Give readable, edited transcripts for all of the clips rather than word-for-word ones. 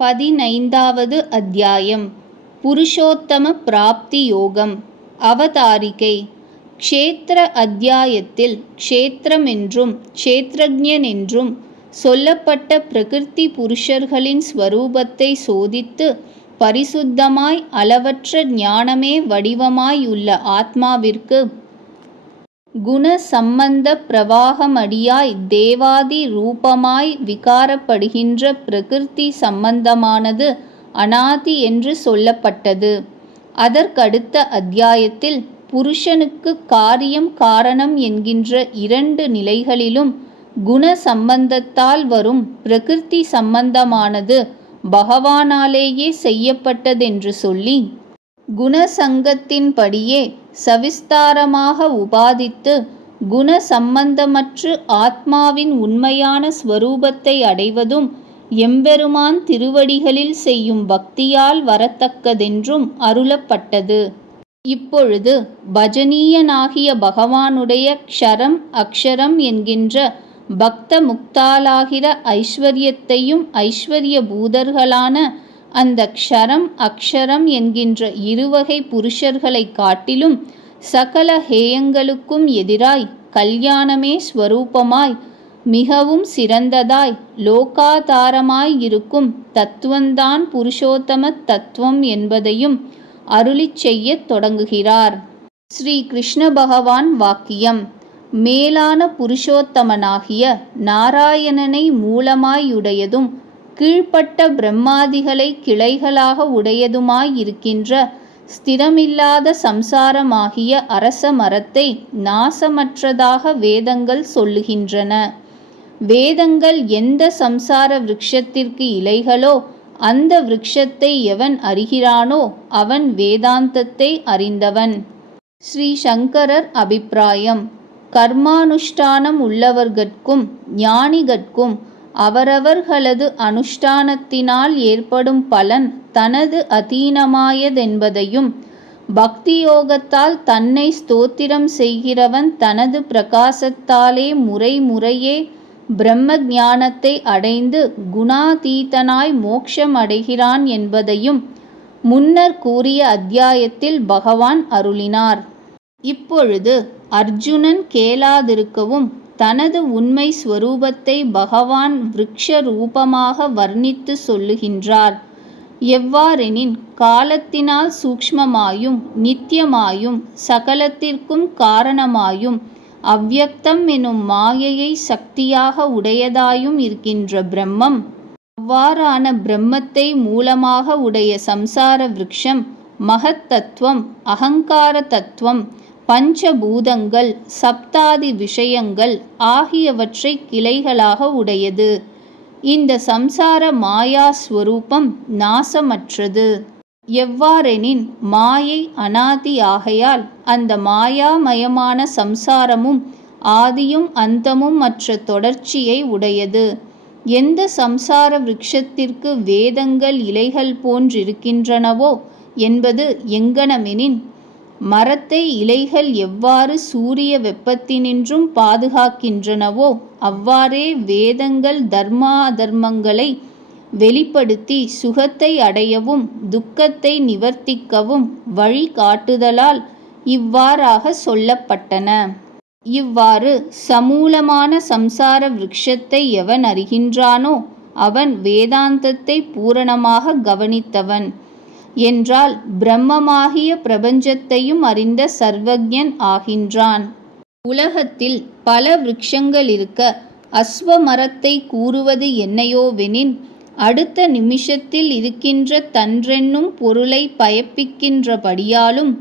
15வது அத்தியாயம் புருஷோத்தம பிராப்தி யோகம். அவதாரிகை. க்ஷேத்திர அத்தியாயத்தில் க்ஷேத்திரம் என்றும் க்ஷேத்ரஜ்ஞன் என்றும் சொல்லப்பட்ட பிரகிருதி புருஷர்களின் ஸ்வரூபத்தை சோதித்து பரிசுத்தமாய் அளவற்ற ஞானமே வடிவமாய் உள்ள ஆத்மாவிற்கு குண சம்பந்த பிரவாகமடியாய் தேவாதி ரூபமாய் விகாரப்படுகின்ற பிரகிருதி சம்பந்தமானது அநாதி என்று சொல்லப்பட்டது. அதற்கடுத்த அத்தியாயத்தில் புருஷனுக்கு காரியம் காரணம் என்கின்ற இரண்டு நிலைகளிலும் குண சம்பந்தத்தால் வரும் பிரகிருதி சம்பந்தமானது பகவானாலேயே செய்யப்பட்டதென்று சொல்லி குணசங்கத்தின்படியே சவிஸ்தாரமாக உபாதித்து குண சம்பந்தமற்று ஆத்மாவின் உண்மையான ஸ்வரூபத்தை அடைவதும் எம்பெருமான் திருவடிகளில் செய்யும் பக்தியால் வரத்தக்கதென்றும் அருளப்பட்டது. இப்பொழுது பஜனீயனாகிய பகவானுடைய க்ஷரம் அக்ஷரம் என்கின்ற பக்த முக்தாலாகிற ஐஸ்வர்யத்தையும் ஐஸ்வர்ய பூதர்களான அந்த க்ஷரம் அக்ஷரம் என்கின்ற இருவகை புருஷர்களை காட்டிலும் சகல ஹேயங்களுக்கும் எதிராய் கல்யாணமே ஸ்வரூபமாய் மிகவும் சிறந்ததாய் லோகாதாரமாய் இருக்கும் தத்துவந்தான் புருஷோத்தம தத்துவம் என்பதையும் அருளிச் செய்யத் தொடங்குகிறார். ஸ்ரீ கிருஷ்ண பகவான் வாக்கியம். மேலான புருஷோத்தமனாகிய நாராயணனை மூலமாயுடையதும் கீழ்ப்பட்ட பிரம்மாதிகளை கிளைகளாக உடையதுமாயிருக்கின்ற ஸ்திரமில்லாத சம்சாரமாகிய அரச மரத்தை நாசமற்றதாக வேதங்கள் சொல்லுகின்றன. வேதங்கள் எந்த சம்சார விருட்சத்திற்கு இலைகளோ அந்த விருட்சத்தை எவன் அறிகிறானோ அவன் வேதாந்தத்தை அறிந்தவன். ஸ்ரீ சங்கரர் அபிப்பிராயம். கர்மானுஷ்டானம் உள்ளவர்கட்கும் ஞானிகட்கும் அவரவர்களது அனுஷ்டானத்தினால் ஏற்படும் பலன் தனது அதீனமாயதென்பதையும் பக்தியோகத்தால் தன்னை ஸ்தோத்திரம் செய்கிறவன் தனது பிரகாசத்தாலே முறையே பிரம்ம ஞானத்தை அடைந்து குணாதீதனாய் மோட்சம் அடைகிறான் என்பதையும் முன்னர் கூறிய அத்தியாயத்தில் பகவான் அருளினார். இப்பொழுது அர்ஜுனன் கேளாதிருக்கவும் தனது உண்மை ஸ்வரூபத்தை பகவான் விருக்ஷ ரூபமாக வர்ணித்து சொல்லுகின்றார். எவ்வாறெனின் காலத்தினால் சூக்ஷ்மமாயும் நித்தியமாயும் சகலத்திற்கும் காரணமாயும் அவ்யக்தம் எனும் மாயையை சக்தியாக உடையதாயும் இருக்கின்ற பிரம்மம், அவ்வாறான பிரம்மத்தை மூலமாக உடைய சம்சார விருட்சம் மகத் தத்துவம் அகங்கார தத்துவம் பஞ்சபூதங்கள் சப்தாதி விஷயங்கள் ஆகியவற்றை கிளைகளாக உடையது. இந்த சம்சார மாயா ஸ்வரூபம் நாசமற்றது. எவ்வாறெனின் மாயை அநாதி ஆகையால் அந்த மாயாமயமான சம்சாரமும் ஆதியும் அந்தமும் மற்ற தொடர்ச்சியை உடையது. எந்த சம்சார விருட்சத்திற்கு வேதங்கள் இலைகள் போன்றிருக்கின்றனவோ என்பது எங்கனமெனின், மரத்தை இலைகள் எவ்வாறு சூரிய வெப்பத்தினின்றும் பாதுகாக்கின்றனவோ அவ்வாறே வேதங்கள் தர்மா அதர்மங்களை வெளிப்படுத்தி சுகத்தை அடையவும் துக்கத்தை நிவர்த்திக்கவும் வழி காட்டுதலால் இவ்வாறாக சொல்லப்பட்டன. இவ்வாறு சமூலமான சம்சார விருட்சத்தை எவன் அறிகின்றானோ அவன் வேதாந்தத்தை பூரணமாக கவனித்தவன் என்றால் பிரம்மமாகிய பிரபஞ்சத்தையும் அறிந்த சர்வஜன் ஆகின்றான். உலகத்தில் பல விருட்சங்கள் இருக்க அஸ்வமரத்தை கூறுவது என்னையோவெனின், அடுத்த நிமிஷத்தில் இருக்கின்ற தன்றென்னும் பொருளை பயப்பிக்கின்றபடியாலும்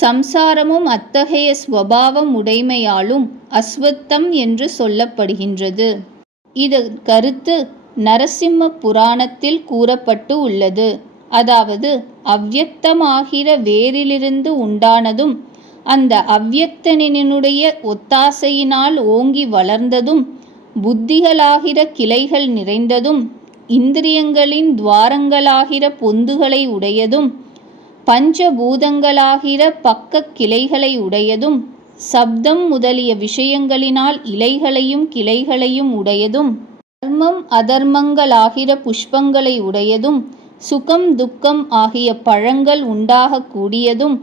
சம்சாரமும் அத்தகைய ஸ்வபாவம் உடைமையாலும் அஸ்வத்தம் என்று சொல்லப்படுகின்றது. இது கருத்து நரசிம்ம புராணத்தில் கூறப்பட்டு உள்ளது. அதாவது அவ்யக்தமாகிற வேரிலிருந்து உண்டானதும் அந்த அவ்யக்தனினுடைய ஒத்தாசையினால் ஓங்கி வளர்ந்ததும் புத்திகளாகிற கிளைகள் நிறைந்ததும் இந்திரியங்களின் துவாரங்களாகிற பொந்துகளை உடையதும் பஞ்சபூதங்களாகிற பக்க கிளைகளை உடையதும் சப்தம் முதலிய விஷயங்களினால் இலைகளையும் கிளைகளையும் உடையதும் கர்ம தர்மம் அதர்மங்களாகிற புஷ்பங்களை உடையதும் சுகம் துக்கம் ஆகிய பழங்கள் உண்டாகக்கூடியதும்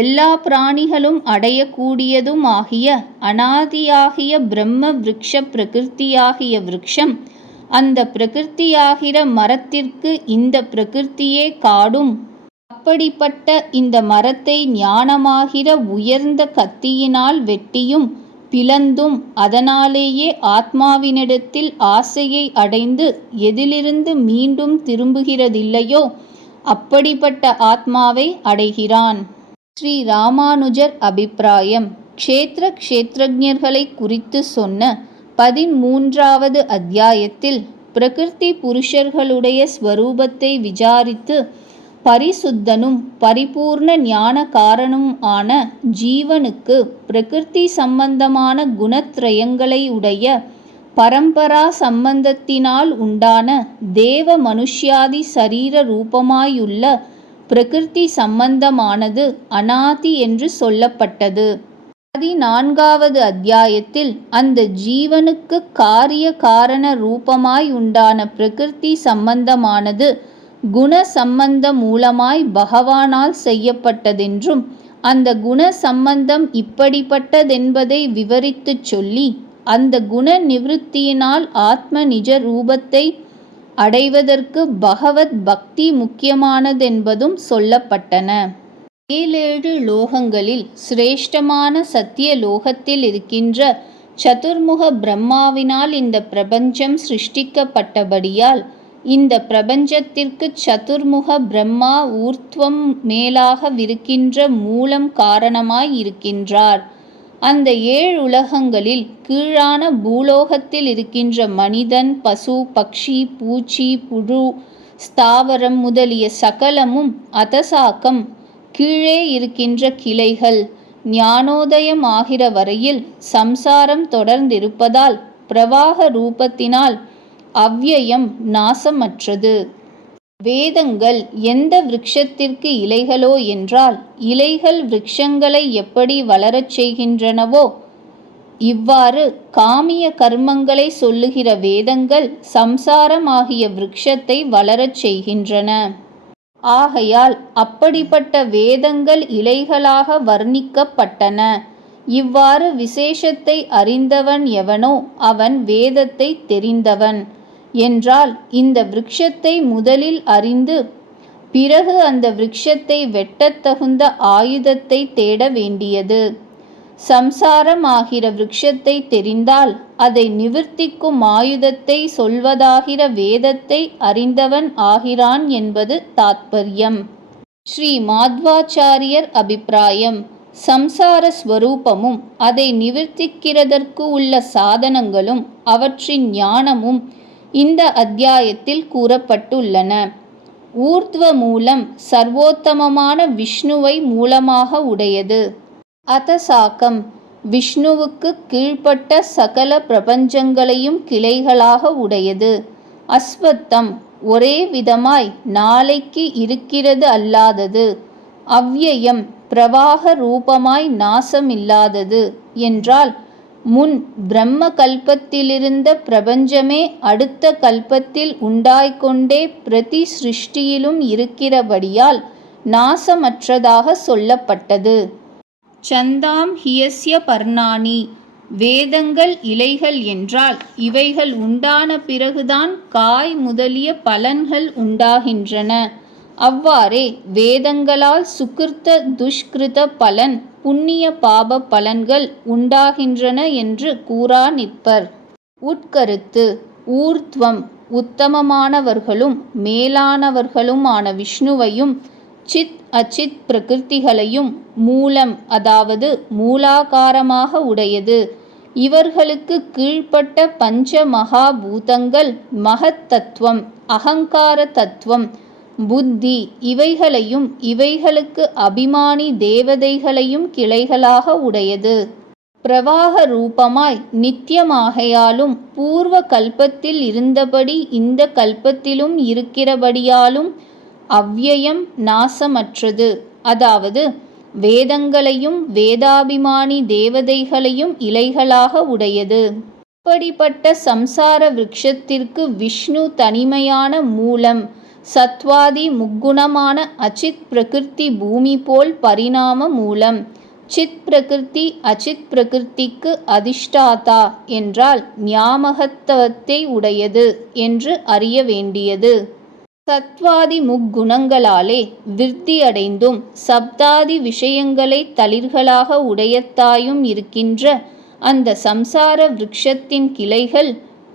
எல்லா பிராணிகளும் அடையக்கூடியதும் ஆகிய அனாதியாகிய பிரம்ம விருட்ச பிரகிருத்தியாகிய விருட்சம், அந்த பிரகிருத்தியாகிற மரத்திற்கு இந்த பிரகிருத்தியே காடும். அப்படிப்பட்ட இந்த மரத்தை ஞானமாகிற உயர்ந்த கத்தியினால் வெட்டியும் பிளந்தும் அதனாலேயே ஆத்மாவினிடத்தில் ஆசையை அடைந்து எதிலிருந்து மீண்டும் திரும்புகிறதில்லையோ அப்படிப்பட்ட ஆத்மாவை அடைகிறான். ஸ்ரீ ராமானுஜர் அபிப்பிராயம். க்ஷேத்திர க்ஷேத்திரஜ்ஞர்களை குறித்து சொன்ன 13வது அத்தியாயத்தில் பிரகிருதி புருஷர்களுடைய ஸ்வரூபத்தை விசாரித்து பரிசுத்தனும் பரிபூர்ண ஞான காரணமும் ஆன ஜீவனுக்கு பிரகிருதி சம்பந்தமான குணத்ரயங்களை உடைய பரம்பரா சம்பந்தத்தினால் உண்டான தேவ மனுஷ்யாதி சரீர ரூபமாயுள்ள பிரகிருதி சம்பந்தமானது அநாதி என்று சொல்லப்பட்டது. 14வது அத்தியாயத்தில் அந்த ஜீவனுக்கு காரிய காரண ரூபமாய் உண்டான பிரகிருதி சம்பந்தமானது குண சம்பந்த மூலமாய் பகவானால் செய்யப்பட்டதென்றும் அந்த குண சம்பந்தம் இப்படிப்பட்டதென்பதை விவரித்துச் சொல்லி அந்த குண நிவிருத்தியினால் ஆத்ம நிஜ ரூபத்தை அடைவதற்கு பகவத் பக்தி முக்கியமானதென்பதும் சொல்லப்பட்டன. 7 லோகங்களில் சிரேஷ்டமான சத்திய லோகத்தில் இருக்கின்ற சதுர்முக பிரம்மாவினால் இந்த பிரபஞ்சம் சிருஷ்டிக்கப்பட்டபடியால் இந்த பிரபஞ்சத்திற்கு சதுர்முக பிரம்மா ஊர்த்வம் மேலாகவிருக்கின்ற மூலம் காரணமாய் இருக்கின்றார். அந்த 7 உலகங்களில் கீழான பூலோகத்தில் இருக்கின்ற மனிதன், பசு, பக்ஷி, பூச்சி, புழு, ஸ்தாவரம் முதலிய சகலமும் அதசாக்கம், கீழே இருக்கின்ற கிளைகள். ஞானோதயம் ஆகிற வரையில் சம்சாரம் தொடர்ந்திருப்பதால் பிரவாக ரூபத்தினால் அவ்யயம் நாசமற்றது. வேதங்கள் எந்த விருட்சத்திற்கு இலைகளோ என்றால் இலைகள் விருட்சங்களை எப்படி வளரச் செய்கின்றனவோ இவ்வாறு காமிய கர்மங்களை சொல்லுகிற வேதங்கள் சம்சாரமாகிய விருட்சத்தை வளரச் செய்கின்றன. ஆகையால் அப்படிப்பட்ட வேதங்கள் இலைகளாக வர்ணிக்கப்பட்டன. இவ்வாறு விசேஷத்தை அறிந்தவன் எவனோ அவன் வேதத்தை தெரிந்தவன் என்றால் இந்த விருட்சத்தை முதலில் அறிந்து பிறகு அந்த விருட்சத்தை வெட்டத் தகுந்த ஆயுதத்தை தேட வேண்டியது. சம்சாரம் ஆகிற விருட்சத்தை தெரிந்தால் அதை நிவர்த்திக்கும் ஆயுதத்தை சொல்வதாகிற வேதத்தை அறிந்தவன் ஆகிறான் என்பது தாத்பர்யம். ஸ்ரீ மாத்வாச்சாரியர் அபிப்பிராயம். சம்சார ஸ்வரூபமும் அதை நிவர்த்திக்கிறதற்கு உள்ள சாதனங்களும் அவற்றின் ஞானமும் இந்த அத்தியாயத்தில் கூறப்பட்டுள்ளன. ஊர்த்வ மூலம் சர்வோத்தமமான விஷ்ணுவை மூலமாக உடையது. அதசாக்கம் விஷ்ணுவுக்கு கீழ்ப்பட்ட சகல பிரபஞ்சங்களையும் கிளைகளாக உடையது. அஸ்வத்தம் ஒரே விதமாய் நாளைக்கு இருக்கிறது அல்லாதது. அவ்யயம் பிரவாக ரூபமாய் நாசமில்லாதது என்றால் முன் பிரம்ம கல்பத்திலிருந்த பிரபஞ்சமே அடுத்த கல்பத்தில் உண்டாய்கொண்டே பிரதி சிருஷ்டியிலும் இருக்கிறபடியால் நாசமற்றதாக சொல்லப்பட்டது. சந்தாம் ஹியஸ்ய பர்ணானி வேதங்கள் இலைகள் என்றால் இவைகள் உண்டான பிறகுதான் காய் முதலிய பலன்கள் உண்டாகின்றன. அவ்வாறே வேதங்களால் சுகிருத்த துஷ்கிருத பலன் புண்ணிய பாப பலன்கள் உண்டாகின்றன என்று கூறா நிற்பர். உட்கருத்து ஊர்த்வம் உத்தமமானவர்களும் மேலானவர்களுமான விஷ்ணுவையும் சித் அச்சித் பிரகிருதிகளையும் மூலம் அதாவது மூலாகாரமாக உடையது. இவர்களுக்கு கீழ்ப்பட்ட பஞ்ச மகாபூதங்கள் மகத் தத்துவம், அகங்கார தத்துவம், புத்தி இவைகளையும் இவைகளுக்கு அபிமானி தேவதைகளையும் கிளைகளாக உடையது. பிரவாக ரூபமாய் நித்தியமாகையாலும் பூர்வ கல்பத்தில் இருந்தபடி இந்த கல்பத்திலும் இருக்கிறபடியாலும் அவ்யயம் நாசமற்றது. அதாவது வேதங்களையும் வேதாபிமானி தேவதைகளையும் இலைகளாக உடையது. இப்படிப்பட்ட சம்சார விருட்சத்திற்கு விஷ்ணு தனிமையான மூலம், சத்வாதி முக்குணமான அச்சித் பிரகிருதி பூமி போல் பரிணாம மூலம். சித் பிரகிருதி அச்சித் பிரகிருதிக்கு அதிஷ்டாதா என்றால் ஞாபகத்துவத்தை உடையது என்று அறிய வேண்டியது. சத்வாதி முக்குணங்களாலே விருத்தி அடைந்தும் சப்தாதி விஷயங்களை தளிர்களாக உடையத்தாயும் இருக்கின்ற அந்த சம்சார விருட்சத்தின் கிளைகள்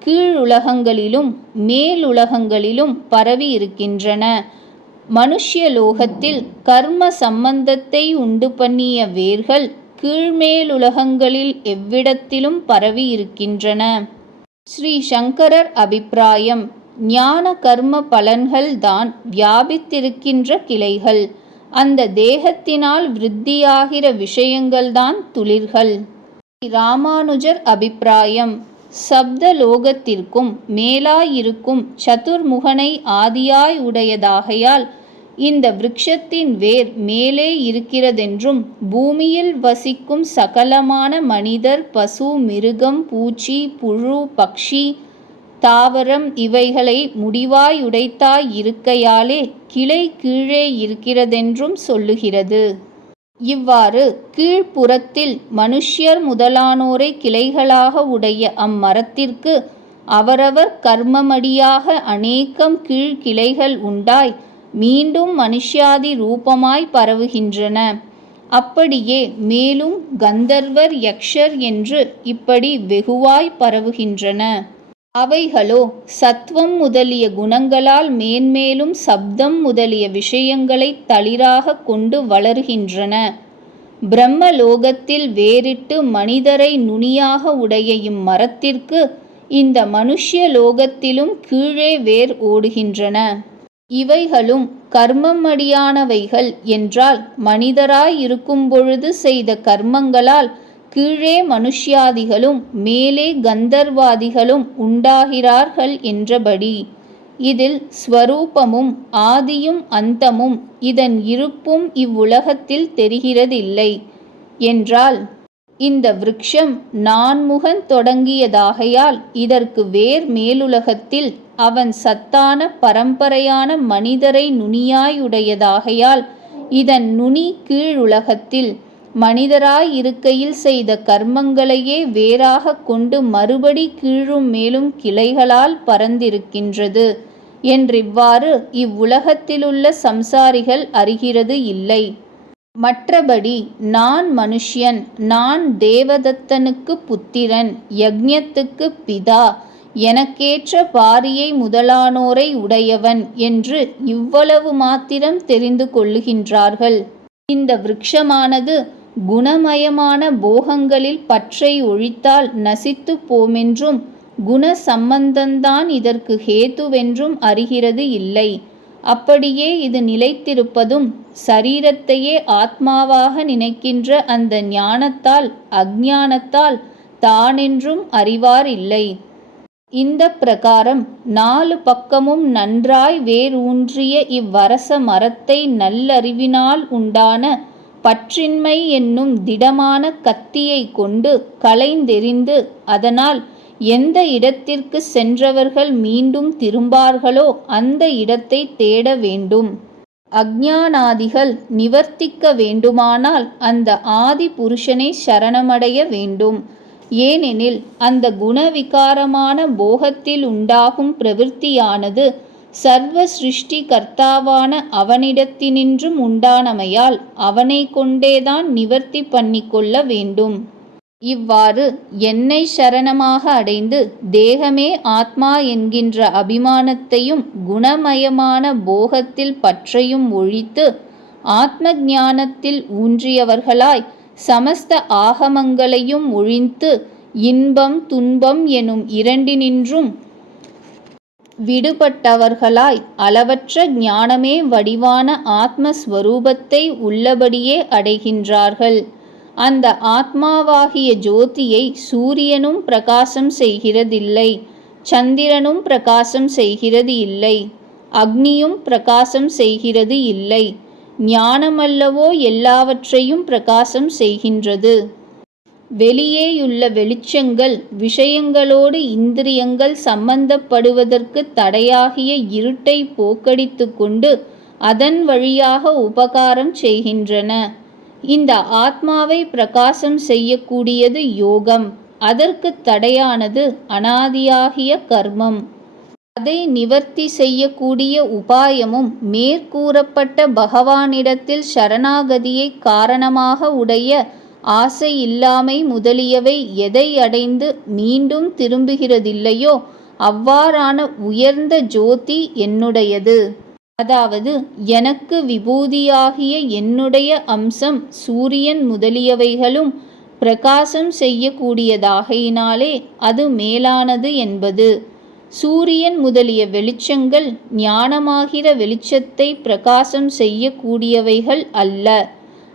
கீழுலகங்களிலும் மேலுலகங்களிலும் பரவி இருக்கின்றன. மனுஷ்யலோகத்தில் கர்ம சம்பந்தத்தை உண்டு பண்ணிய வேர்கள் கீழ்மேலுலகங்களில் எவ்விடத்திலும் பரவி இருக்கின்றன. ஸ்ரீ சங்கரர் அபிப்பிராயம்: ஞான கர்ம பலன்கள் தான் வியாபித்திருக்கின்ற கிளைகள். அந்த தேகத்தினால் விருத்தியாகிற விஷயங்கள்தான் துளிர்கள். ஸ்ரீ ராமானுஜர் அபிப்பிராயம்: சப்தலோகத்திற்கும் மேலாயிருக்கும் சதுர்முகனை ஆதியாய் உடையதாகையால் இந்த விருட்சத்தின் வேர் மேலே இருக்கிறதென்றும், பூமியில் வசிக்கும் சகலமான மனிதர், பசு, மிருகம், பூச்சி, புழு, பக்ஷி, தாவரம் இவைகளை முடிவாயுடைத்தாய் இருக்கையாலே கிளை கீழே இருக்கிறதென்றும் சொல்லுகிறது. இவ்வாறு கீழ்ப்புறத்தில் மனுஷ்யர் முதலானோரை கிளைகளாக உடைய அம்மரத்திற்கு அவரவர் கர்மமடியாக அநேகம் கீழ்கிளைகள் உண்டாய் மீண்டும் மனுஷ்யாதி ரூபமாய் பரவுகின்றன. அப்படியே மேலும் கந்தர்வர், யக்ஷர் என்று இப்படி வெகுவாய் பரவுகின்றன. அவைகளோ சத்வம் முதலிய குணங்களால் மேன்மேலும் சப்தம் முதலிய விஷயங்களை தளிராக கொண்டு வளர்கின்றன. பிரம்மலோகத்தில் வேறிட்டு மனிதரை நுனியாக உடைய இம்மரத்திற்கு இந்த மனுஷ்யலோகத்திலும் கீழே வேர் ஓடுகின்றன. இவைகளும் கர்மமடியானவைகள் என்றால் மனிதராய் இருக்கும் பொழுது செய்த கர்மங்களால் கீழே மனுஷ்யாதிகளும் மேலே கந்தர்வாதிகளும் உண்டாகிறார்கள் என்றபடி. இதில் ஸ்வரூபமும் ஆதியும் அந்தமும் இதன் இருப்பும் இவ்வுலகத்தில் தெரிகிறதில்லை என்றால், இந்த விருட்சம் நான்முகன் தொடங்கியதாகையால் இதற்கு வேர் மேலுலகத்தில், அவன் சத்தான பரம்பரையான மனிதரை நுனியாயுடையதாகையால் இதன் நுனி கீழுலகத்தில், மனிதராய் இருக்கையில் செய்த கர்மங்களையே வேறாக கொண்டு மறுபடி கீழும் மேலும் கிளைகளால் பரந்திருக்கின்றது என்றிவ்வாறு இவ்வுலகத்திலுள்ள சம்சாரிகள் அறிகிறது இல்லை. மற்றபடி நான் மனுஷ்யன், நான் தேவதத்தனுக்கு புத்திரன், யக்ஞத்துக்கு பிதா, எனக்கேற்ற பாரியை முதலானோரை உடையவன் என்று இவ்வளவு மாத்திரம் தெரிந்து கொள்ளுகின்றார்கள். இந்த விருட்சமானது குணமயமான போகங்களில் பற்றை ஒழித்தால் நசித்து போமென்றும், குண சம்பந்தந்தான் இதற்கு ஹேதுவென்றும் அறிகிறது இல்லை. அப்படியே இது நிலைத்திருப்பதும் சரீரத்தையே ஆத்மாவாக நினைக்கின்ற அந்த ஞானத்தால் அஞ்ஞானத்தால் தானென்றும் அறிவார் இல்லை. இந்த பிரகாரம் 4 பக்கமும் நன்றாய் வேர் ஊன்றிய இவ்வரச மரத்தை நல்லறிவினால் உண்டான பற்றின்மை என்னும் திடமான கத்தியை கொண்டு களைந்தெறிந்து, அதனால் எந்த இடத்திற்கு சென்றவர்கள் மீண்டும் திரும்பார்களோ அந்த இடத்தை தேட வேண்டும். அஞ்ஞானாதிகள் நிவர்த்திக்க வேண்டுமானால் அந்த ஆதி புருஷனை சரணமடைய வேண்டும். ஏனெனில் அந்த குணவிகாரமான போகத்தில் உண்டாகும் பிரவிற்த்தியானது சர்வ சிருஷ்டி கர்த்தாவான அவனிடத்தினின்றும் உண்டானமையால் அவனை கொண்டேதான் நிவர்த்தி பண்ணிக்கொள்ள வேண்டும். இவ்வாறு என்னை சரணமாக அடைந்து தேகமே ஆத்மா என்கின்ற அபிமானத்தையும் குணமயமான போகத்தில் பற்றையும் ஒழித்து ஆத்ம ஞானத்தில் ஊன்றியவர்களாய் சமஸ்த ஆகமங்களையும் ஒழித்து இன்பம் துன்பம் எனும் இரண்டினின்றும் விடுபட்டவர்களாய் அளவற்ற ஞானமே வடிவான ஆத்மஸ்வரூபத்தை உள்ளபடியே அடைகின்றார்கள். அந்த ஆத்மாவாகிய ஜோதியை சூரியனும் பிரகாசம் செய்கிறதில்லை, சந்திரனும் பிரகாசம் செய்கிறது இல்லை, அக்னியும் பிரகாசம் செய்கிறது இல்லை. ஞானமல்லவோ எல்லாவற்றையும் பிரகாசம் செய்கின்றது. வெளியேயுள்ள வெளிச்சங்கள் விஷயங்களோடு இந்திரியங்கள் சம்பந்தப்படுவதற்கு தடையாகிய இருட்டை போக்கடித்து கொண்டு அதன் வழியாக உபகாரம் செய்கின்றன. இந்த ஆத்மாவை பிரகாசம் செய்யக்கூடியது யோகம். அதற்கு தடையானது அனாதியாகிய கர்மம். அதை நிவர்த்தி செய்யக்கூடிய உபாயமும் மேற்கூறப்பட்ட பகவானிடத்தில் சரணாகதியை காரணமாக உடைய ஆசை இல்லாமை முதலியவை எதை அடைந்து மீண்டும் திரும்புகிறதில்லையோ அவ்வாறான உயர்ந்த ஜோதி என்னுடையது. அதாவது எனக்கு விபூதியாகிய என்னுடைய அம்சம் சூரியன் முதலியவைகளும் பிரகாசம் செய்யக்கூடியதாகையினாலே அது மேலானது என்பது. சூரியன் முதலிய வெளிச்சங்கள் ஞானமாகிற வெளிச்சத்தை பிரகாசம் செய்யக்கூடியவைகள் அல்ல.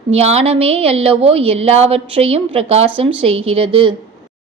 ஞானமே அல்லவோ எல்லாவற்றையும் பிரகாசம் செய்கிறது.